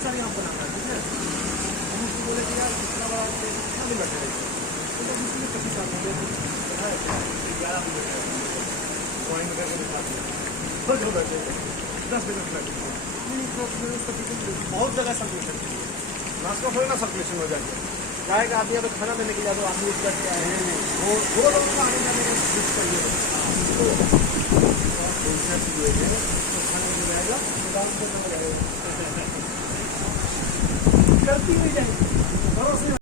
Picture यहाँ बनाना है, ठीक है। हम उसको बोले कि यार इतना बड़ा कितना दिन बैठे रहेगा, तो मुश्किल 25 साल हो गए है, 11 दिन बैठे ड्राइंग करके दिखा दिया, जो बैठे 10 दिन बैठे बहुत जगह सर्कुलेशन नाश्ता थोड़ी ना सर्कुलेशन हो जाएगा। गाय का आदमी अगर खाना देने के लिए तो आदमी उठ करके आए हैं, वो दो लोगों को आने जाने में स्विच चाहिए, तो खाने में जाएगा गलती नहीं जाएगी।